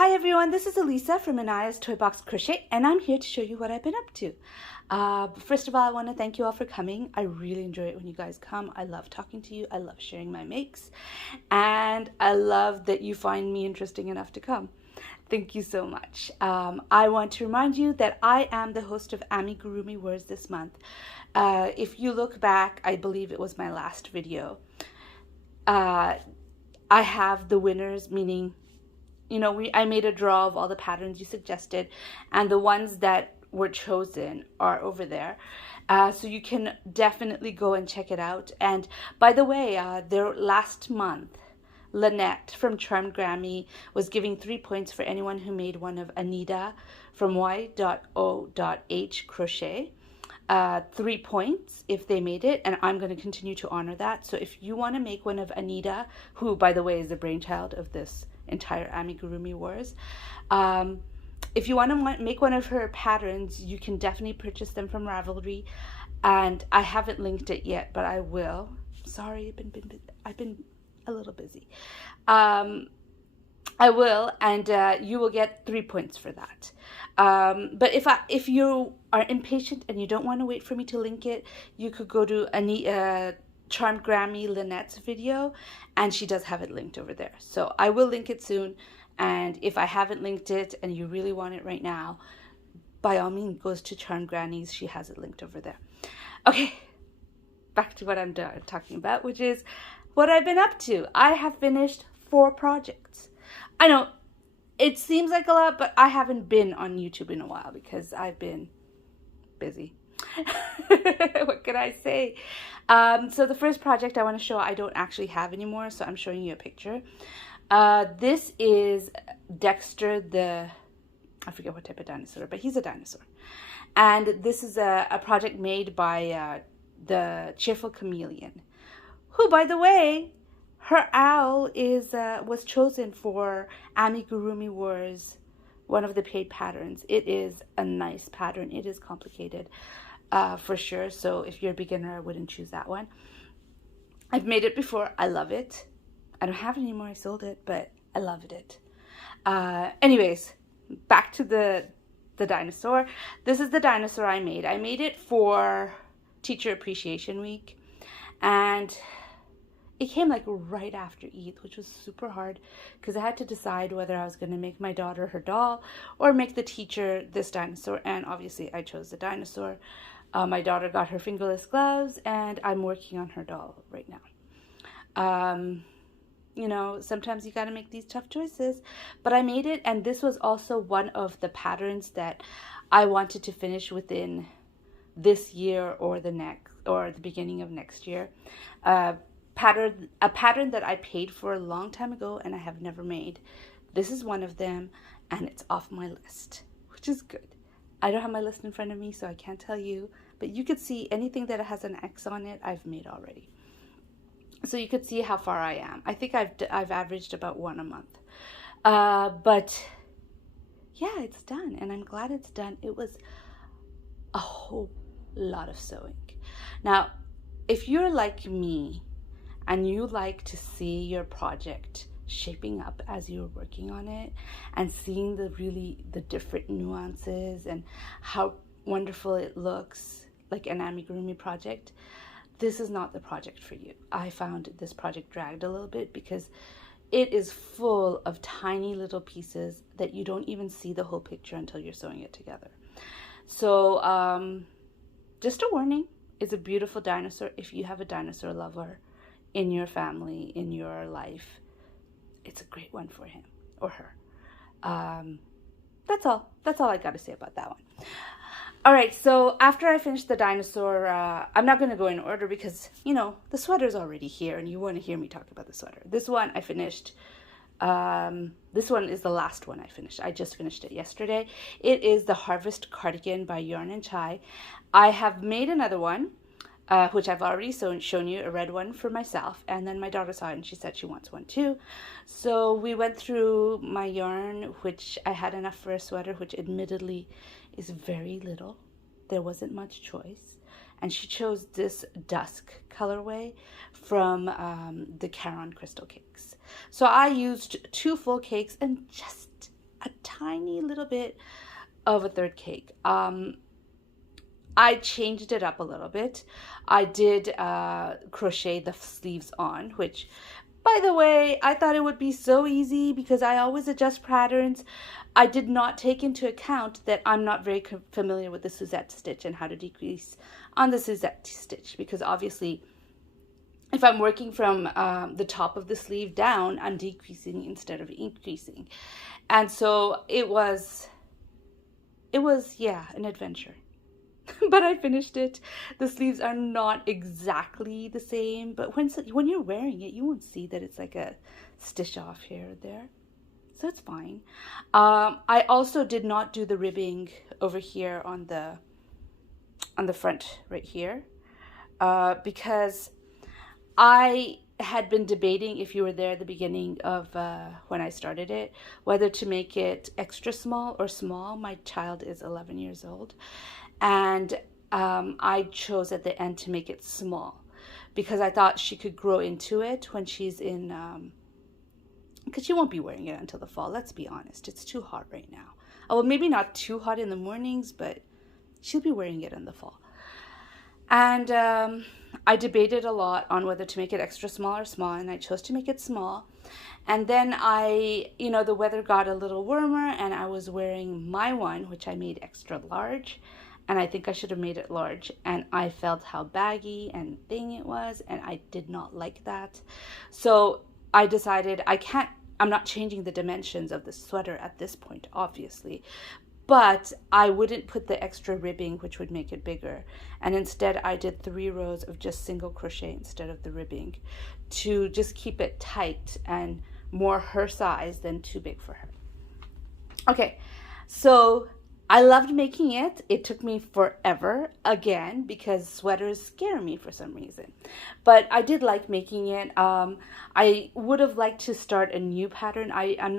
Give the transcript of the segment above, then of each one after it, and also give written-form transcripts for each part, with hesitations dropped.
Hi everyone, this is Elisa from Anaya's Toy Box Crochet, and I'm here to show you what I've been up to. First of all, I want to thank you all for coming. I really enjoy it when you guys come. I love talking to you. I love sharing my makes, and I love that you find me interesting enough to come. Thank you so much. I want to remind you that I am the host of Amigurumi Words this month. If you look back, I believe it was my last video. I have the winners, meaning I made a draw of all the patterns you suggested, and the ones that were chosen are over there. So you can definitely go and check it out. And by the way, their last month, Lynette from Charmed Grammy was giving 3 points for anyone who made one of Anita from Y.O.H Crochet. 3 points if they made it, and I'm going to continue to honor that. So if you want to make one of Anita, who by the way is the brainchild of this entire Amigurumi Wars, if you want to make one of her patterns, you can definitely purchase them from Ravelry, and I haven't linked it yet, but I will. Sorry, I've been a little busy. I will, and you will get 3 points for that. But if you are impatient and you don't want to wait for me to link it, you could go to Charmed Grammy Lynette's video, and she does have it linked over there. So I will link it soon, and if I haven't linked it and you really want it right now, by all means, goes to Charmed Granny's. She has it linked over there. Okay, back to what I'm talking about, which is what I've been up to. I have finished 4 projects. I know it seems like a lot, but I haven't been on YouTube in a while because I've been busy. What can I say? So the first project I want to show I don't actually have anymore, so I'm showing you a picture. This is Dexter, I forget what type of dinosaur, but he's a dinosaur. And this is a project made by the Cheerful Chameleon, who, by the way, her owl was chosen for Amigurumi Wars, one of the paid patterns. It is a nice pattern. It is complicated, for sure. So if you're a beginner, I wouldn't choose that one. I've made it before. I love it. I don't have it anymore. I sold it, but I loved it. Anyways, back to the dinosaur. This is the dinosaur I made. I made it for Teacher Appreciation Week, and it came like right after Eid, which was super hard because I had to decide whether I was going to make my daughter her doll or make the teacher this dinosaur. And obviously I chose the dinosaur. My daughter got her fingerless gloves, and I'm working on her doll right now. Sometimes you got to make these tough choices, but I made it. And this was also one of the patterns that I wanted to finish within this year or the next, or the beginning of next year. A pattern that I paid for a long time ago and I have never made. This is one of them, and it's off my list, which is good. I don't have my list in front of me, so I can't tell you, but you could see anything that has an X on it, I've made already. So you could see how far I am. I think I've averaged about 1 a month. But yeah, it's done, and I'm glad it's done. It was a whole lot of sewing. Now, if you're like me, and you like to see your project shaping up as you're working on it and seeing the different nuances and how wonderful it looks like an amigurumi project, this is not the project for you. I found this project dragged a little bit because it is full of tiny little pieces that you don't even see the whole picture until you're sewing it together. So just a warning, it's a beautiful dinosaur. If you have a dinosaur lover in your family, in your life, it's a great one for him or her. That's all I got to say about that one. All right, so after I finish the dinosaur, I'm not going to go in order because the sweater's already here and you want to hear me talk about the sweater. This one I finished. This one is the last one I finished. I just finished it yesterday. It is the Harvest Cardigan by Yarn and Chai. I have made another one, which I've already shown you, a red one for myself, and then my daughter saw it and she said she wants one too. So we went through my yarn, which I had enough for a sweater, which admittedly is very little. There wasn't much choice, and she chose this dusk colorway from the Caron Crystal Cakes. So I used 2 full cakes and just a tiny little bit of a third cake. I changed it up a little bit. I did crochet the sleeves on, which, by the way, I thought it would be so easy because I always adjust patterns. I did not take into account that I'm not very familiar with the Suzette stitch and how to decrease on the Suzette stitch, because obviously if I'm working from the top of the sleeve down, I'm decreasing instead of increasing. And so it was, yeah, an adventure. But I finished it. The sleeves are not exactly the same, but when you're wearing it, you won't see that it's like a stitch off here or there. So it's fine. I also did not do the ribbing over here on the front right here, because I had been debating, if you were there at the beginning of when I started it, whether to make it extra small or small. My child is 11 years old. And I chose at the end to make it small because I thought she could grow into it when she's in, because she won't be wearing it until the fall. Let's be honest. It's too hot right now. Oh, well, maybe not too hot in the mornings, but she'll be wearing it in the fall. And I debated a lot on whether to make it extra small or small, and I chose to make it small. And then the weather got a little warmer, and I was wearing my one, which I made extra large. And I think I should have made it large, and I felt how baggy and thin it was, and I did not like that. So I decided I'm not changing the dimensions of the sweater at this point, obviously, but I wouldn't put the extra ribbing, which would make it bigger. And instead I did 3 rows of just single crochet instead of the ribbing to just keep it tight and more her size than too big for her. Okay, so I loved making it. It took me forever, again, because sweaters scare me for some reason. But I did like making it. I would have liked to start a new pattern. I'm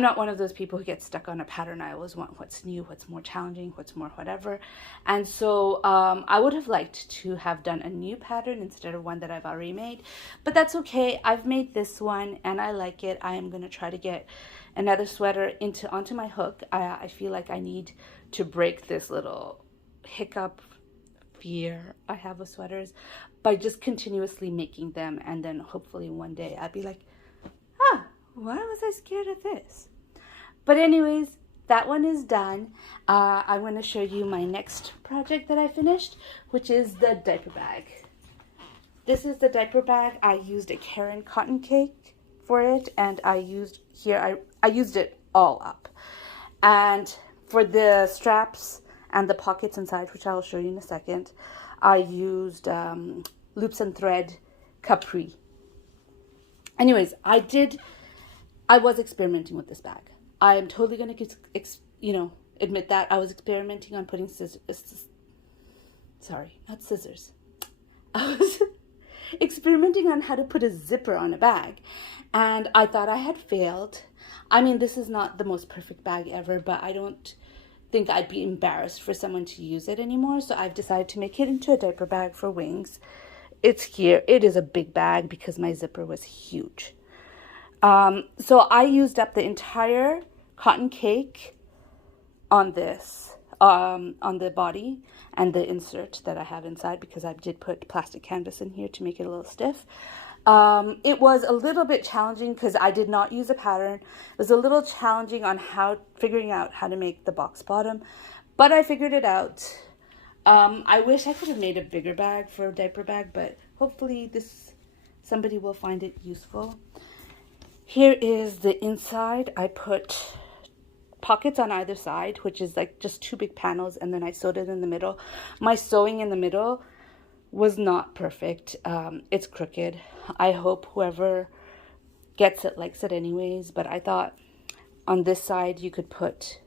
not one of those people who get stuck on a pattern. I always want what's new, what's more challenging, what's more whatever. And so I would have liked to have done a new pattern instead of one that I've already made. But that's okay. I've made this one and I like it. I am going to try to get another sweater onto my hook. I feel like I need to break this little hiccup fear I have of sweaters by just continuously making them, and then hopefully one day I'll be like, why was I scared of this? But anyways, that one is done. I'm going to show you my next project that I finished, which is the diaper bag. This is the diaper bag. I used a Karen cotton cake for it, and I used it all up. And for the straps and the pockets inside, which I will show you in a second, I used loops and thread capri. Anyways, I was experimenting with this bag. I am totally going to admit that I was experimenting on putting scissors. Sorry, not scissors. I was experimenting on how to put a zipper on a bag, and I thought I had failed. I mean, this is not the most perfect bag ever, but I don't think I'd be embarrassed for someone to use it anymore, so I've decided to make it into a diaper bag for wings. It's here. It is a big bag because my zipper was huge. So I used up the entire cotton cake on this, on the body and the insert that I have inside, because I did put plastic canvas in here to make it a little stiff. It was a little bit challenging because I did not use a pattern. It was a little challenging on figuring out how to make the box bottom, but I figured it out. I wish I could have made a bigger bag for a diaper bag, but hopefully somebody will find it useful. Here is the inside. I put pockets on either side, which is like just 2 big panels, and then I sewed it in the middle. My sewing in the middle was not perfect. It's crooked. I hope whoever gets it likes it anyways, but I thought on this side you could put,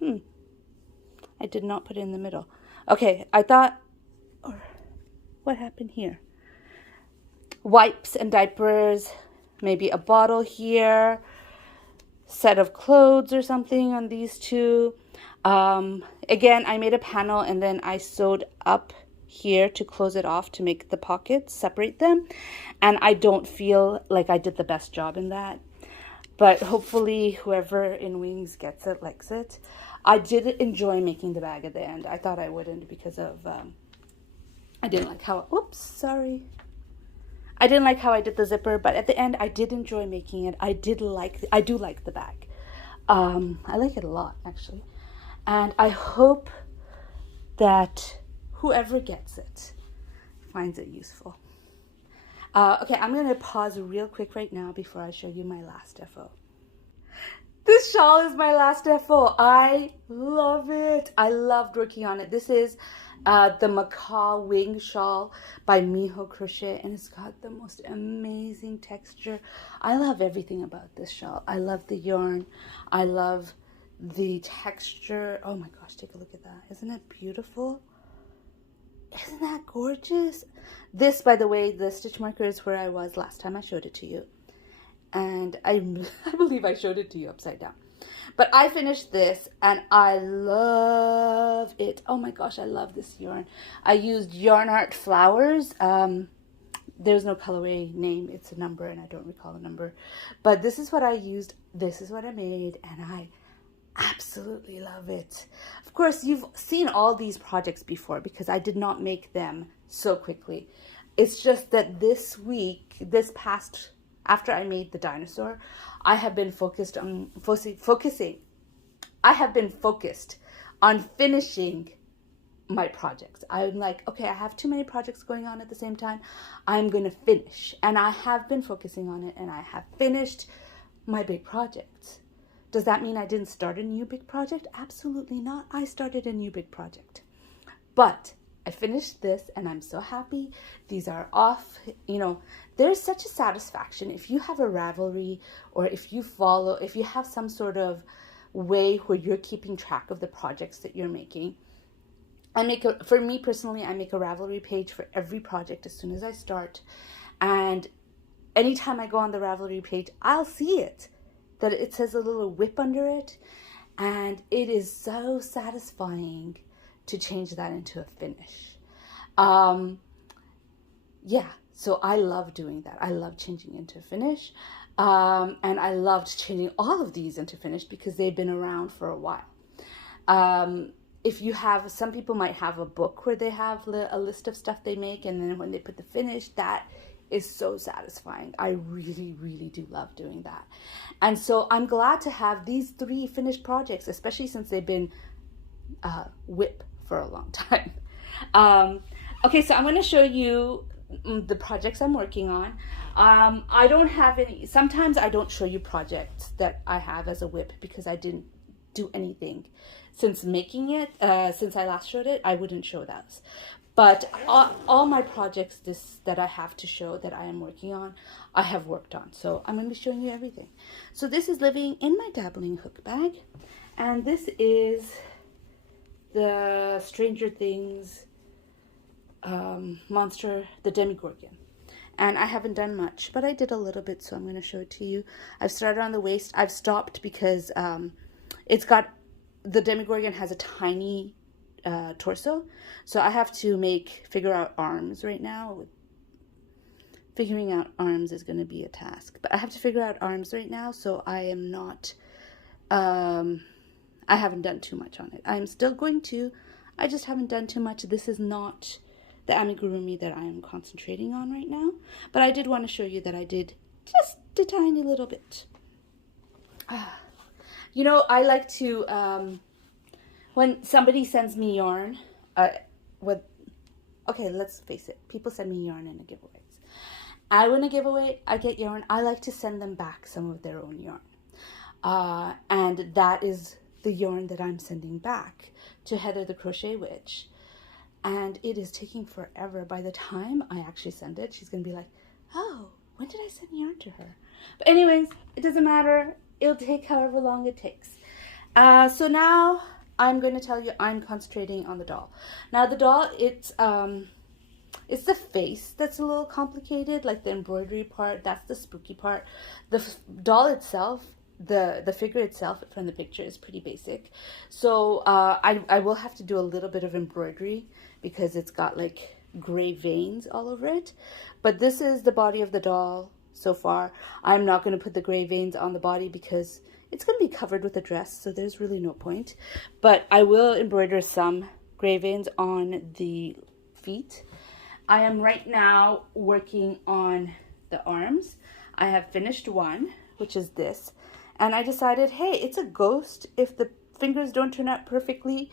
I did not put it in the middle. Okay, I thought, what happened here? Wipes and diapers, maybe a bottle here, set of clothes or something on these 2. Again, I made a panel and then I sewed up here to close it off to make the pockets, separate them, and I don't feel like I did the best job in that. but hopefully whoever in Wings gets it likes it. I did enjoy making the bag at the end. I thought I wouldn't because of I didn't like how, oops, sorry. I didn't like how I did the zipper, but at the end I did enjoy making it. I do like the bag. I like it a lot, actually. And I hope that whoever gets it finds it useful. Okay, I'm going to pause real quick right now before I show you my last FO. This shawl is my last FO. I love it. I loved working on it. This is the Macaw wing shawl by Miho Crochet, and it's got the most amazing texture. I love everything about this shawl. I love the yarn. I love the texture. Oh my gosh, take a look at that. Isn't it beautiful? Isn't that gorgeous? This, by the way, the stitch marker is where I was last time I showed it to you. And I believe I showed it to you upside down. But I finished this and I love it. Oh my gosh, I love this yarn. I used Yarn Art Flowers. There's no colorway name. It's a number and I don't recall the number. But this is what I used. This is what I made and I absolutely love it. Of course, you've seen all these projects before because I did not make them so quickly. It's just that this week, after I made the dinosaur, I have been focused on finishing my projects. I'm like, okay, I have too many projects going on at the same time. I'm going to finish. And I have been focusing on it and I have finished my big projects. Does that mean I didn't start a new big project? Absolutely not. I started a new big project. But I finished this and I'm so happy. These are off. You know, there's such a satisfaction if you have a Ravelry or if you have some sort of way where you're keeping track of the projects that you're making. For me personally, I make a Ravelry page for every project as soon as I start. And anytime I go on the Ravelry page, I'll see it. That it says a little whip under it. And it is so satisfying to change that into a finish. Yeah, so I love doing that. I love changing into a finish. And I loved changing all of these into finish because they've been around for a while. If you have, some people might have a book where they have a list of stuff they make, and then when they put the finish, that is so satisfying. I really, really do love doing that. And so I'm glad to have these 3 finished projects, especially since they've been whip for a long time. Okay, so I'm going to show you the projects I'm working on. I don't have any, sometimes I don't show you projects that I have as a whip because I didn't do anything since making it. Since I last showed it, I wouldn't show those. But all my projects that I have to show that I am working on, I have worked on. So I'm going to be showing you everything. So this is living in my dabbling hook bag. And this is the Stranger Things monster, the Demogorgon. And I haven't done much, but I did a little bit, so I'm going to show it to you. I've started on the waist. I've stopped because the Demogorgon has a tiny torso, so I have to figure out arms right now. Figuring out arms is going to be a task, but I have to figure out arms right now, so I am not, I haven't done too much on it. I'm still going to, I just haven't done too much. This is not the amigurumi that I am concentrating on right now, but I did want to show you that I did just a tiny little bit. You know, I like to, when somebody sends me yarn, okay, let's face it, people send me yarn in a giveaways. I win a giveaway, I get yarn, I like to send them back some of their own yarn. And that is the yarn that I'm sending back to Heather the Crochet Witch. And it is taking forever. By the time I actually send it, she's going to be like, oh, when did I send yarn to her? But anyways, it doesn't matter. It'll take however long it takes. So now I'm going to tell you I'm concentrating on the doll. Now the doll, it's the face that's a little complicated, like the embroidery part, that's the spooky part. The doll itself, the figure itself from the picture is pretty basic. So I will have to do a little bit of embroidery because it's got like gray veins all over it. But this is the body of the doll. so far. I'm not going to put the gray veins on the body because it's going to be covered with a dress, so there's really no point. But I will embroider some gray veins on the feet. I am right now working on the arms. I have finished one, which is this. And I decided, hey, it's a ghost. If the fingers don't turn out perfectly,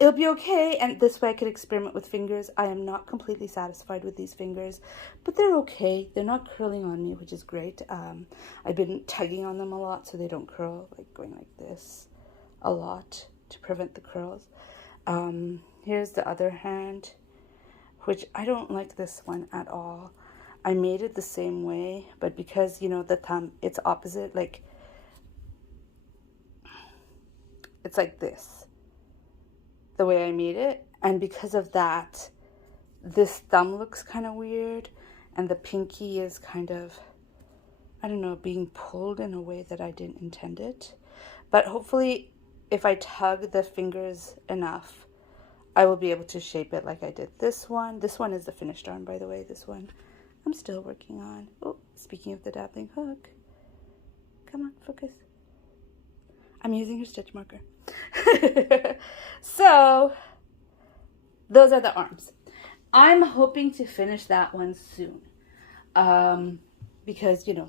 it'll be okay. And this way I could experiment with fingers. I am not completely satisfied with these fingers, but they're okay. They're not curling on me, which is great. I've been tugging on them a lot so they don't curl, like going like this a lot to prevent the curls. Here's the other hand, which I don't like this one at all. I made it the same way, but because, you know, the thumb, it's opposite, like, it's like this, the way I made it. And because of that, this thumb looks kind of weird, and the pinky is kind of, I don't know, being pulled in a way that I didn't intend it. But hopefully, if I tug the fingers enough, I will be able to shape it like I did this one. This one is the finished arm, by the way, this one I'm still working on. Oh, speaking of the dabbling hook. Come on, focus. I'm using her stitch marker. So, those are the arms. I'm hoping to finish that one soon. Because, you know,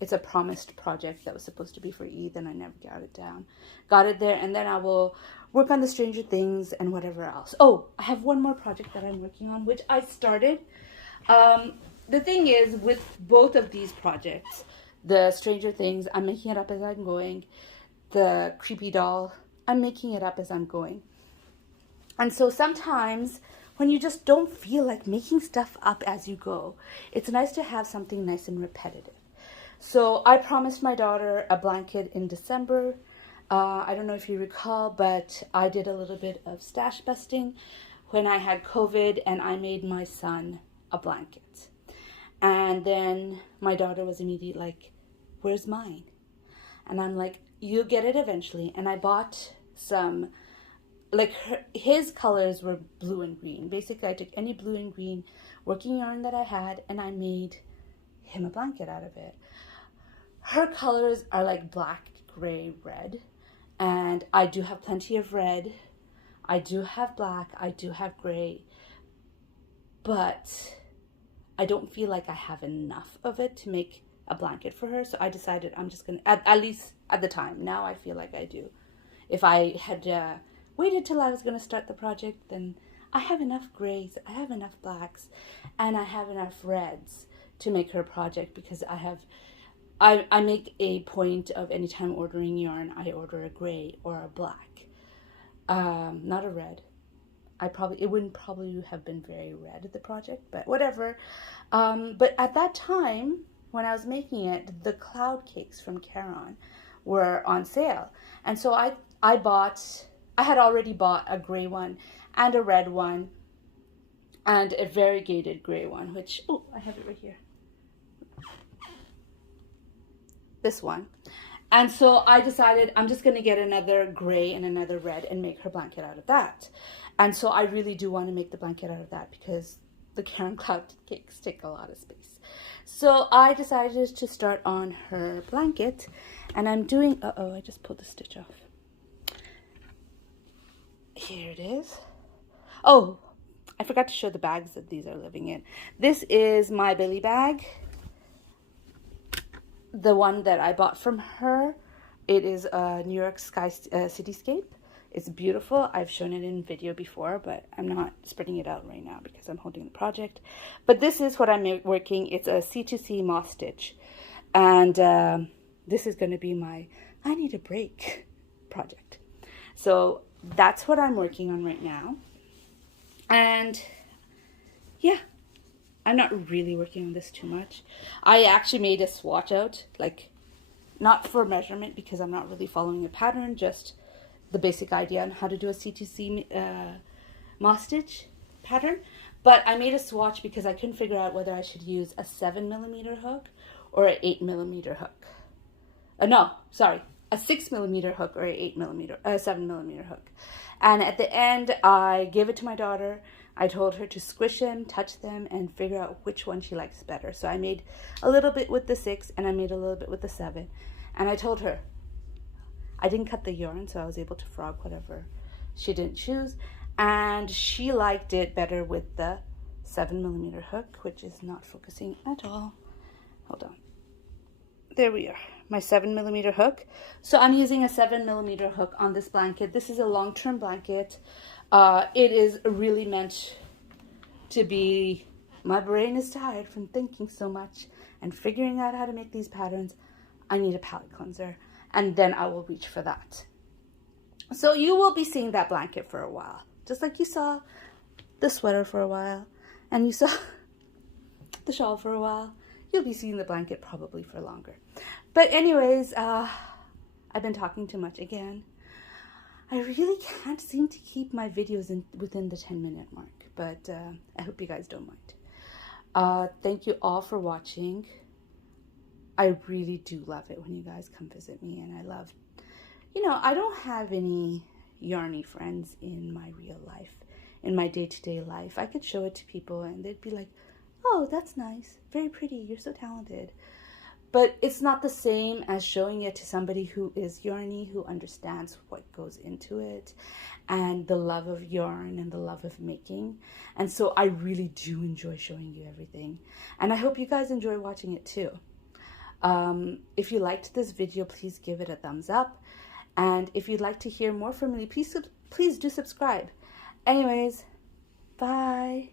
it's a promised project that was supposed to be for Eid, and I never got it down. Got it there, and then I will work on the Stranger Things and whatever else. Oh, I have one more project that I'm working on, which I started. The thing is, with both of these projects, the Stranger Things, I'm making it up as I'm going. The creepy doll, I'm making it up as I'm going. And so sometimes when you just don't feel like making stuff up as you go, it's nice to have something nice and repetitive. So I promised my daughter a blanket in December. I don't know if you recall, but I did a little bit of stash busting when I had COVID, and I made my son a blanket. And then my daughter was immediately like, where's mine? And I'm like, you'll get it eventually. And I bought some, like, his colors were blue and green. Basically, I took any blue and green working yarn that I had, and I made him a blanket out of it. Her colors are like black, gray, red. And I do have plenty of red. I do have black. I do have gray. But I don't feel like I have enough of it to make a blanket for her. So I decided I'm just going to, at least at the time, now I feel like I do. If I had waited till I was going to start the project, then I have enough grays, I have enough blacks, and I have enough reds to make her project, because I make a point of anytime ordering yarn, I order a gray or a black, not a red. It wouldn't probably have been very red at the project, but whatever. But at that time, when I was making it, the cloud cakes from Caron were on sale. And so I had already bought a gray one and a red one and a variegated gray one, which, oh, I have it right here. This one. And so I decided I'm just going to get another gray and another red and make her blanket out of that. And so I really do want to make the blanket out of that, because the Caron cloud cakes take a lot of space. So I decided to start on her blanket, and I'm doing, I just pulled the stitch off. Here it is. Oh, I forgot to show the bags that these are living in. This is my Billy bag. The one that I bought from her. It is a New York sky cityscape. It's beautiful. I've shown it in video before, but I'm not spreading it out right now because I'm holding the project. But this is what I'm working. It's a C2C moss stitch. And this is going to be my I need a break project. So that's what I'm working on right now. And yeah, I'm not really working on this too much. I actually made a swatch out, like, not for measurement because I'm not really following a pattern, just the basic idea on how to do a C2C moss stitch pattern. But I made a swatch because I couldn't figure out whether I should use a 7mm hook or an 8mm hook. No, sorry, a 6mm hook or a 7mm hook. And at the end, I gave it to my daughter. I told her to squish them, touch them, and figure out which one she likes better. So I made a little bit with the 6 and I made a little bit with the 7. And I told her, I didn't cut the yarn, so I was able to frog whatever she didn't choose. And she liked it better with the 7mm hook, which is not focusing at all. Hold on. There we are, my 7mm hook. So I'm using a 7mm hook on this blanket. This is a long-term blanket. It is really meant to be, my brain is tired from thinking so much and figuring out how to make these patterns. I need a palette cleanser, and then I will reach for that. So you will be seeing that blanket for a while, just like you saw the sweater for a while, and you saw the shawl for a while. You'll be seeing the blanket probably for longer. But anyways, I've been talking too much again. I really can't seem to keep my videos within the 10-minute mark, but I hope you guys don't mind. Thank you all for watching. I really do love it when you guys come visit me, and I love, you know, I don't have any yarny friends in my real life, in my day-to-day life. I could show it to people and they'd be like, oh, that's nice, very pretty, you're so talented. But it's not the same as showing it to somebody who is yarny, who understands what goes into it, and the love of yarn and the love of making. And so I really do enjoy showing you everything. And I hope you guys enjoy watching it too. If you liked this video, please give it a thumbs up. And if you'd like to hear more from me, please do subscribe. Anyways, bye.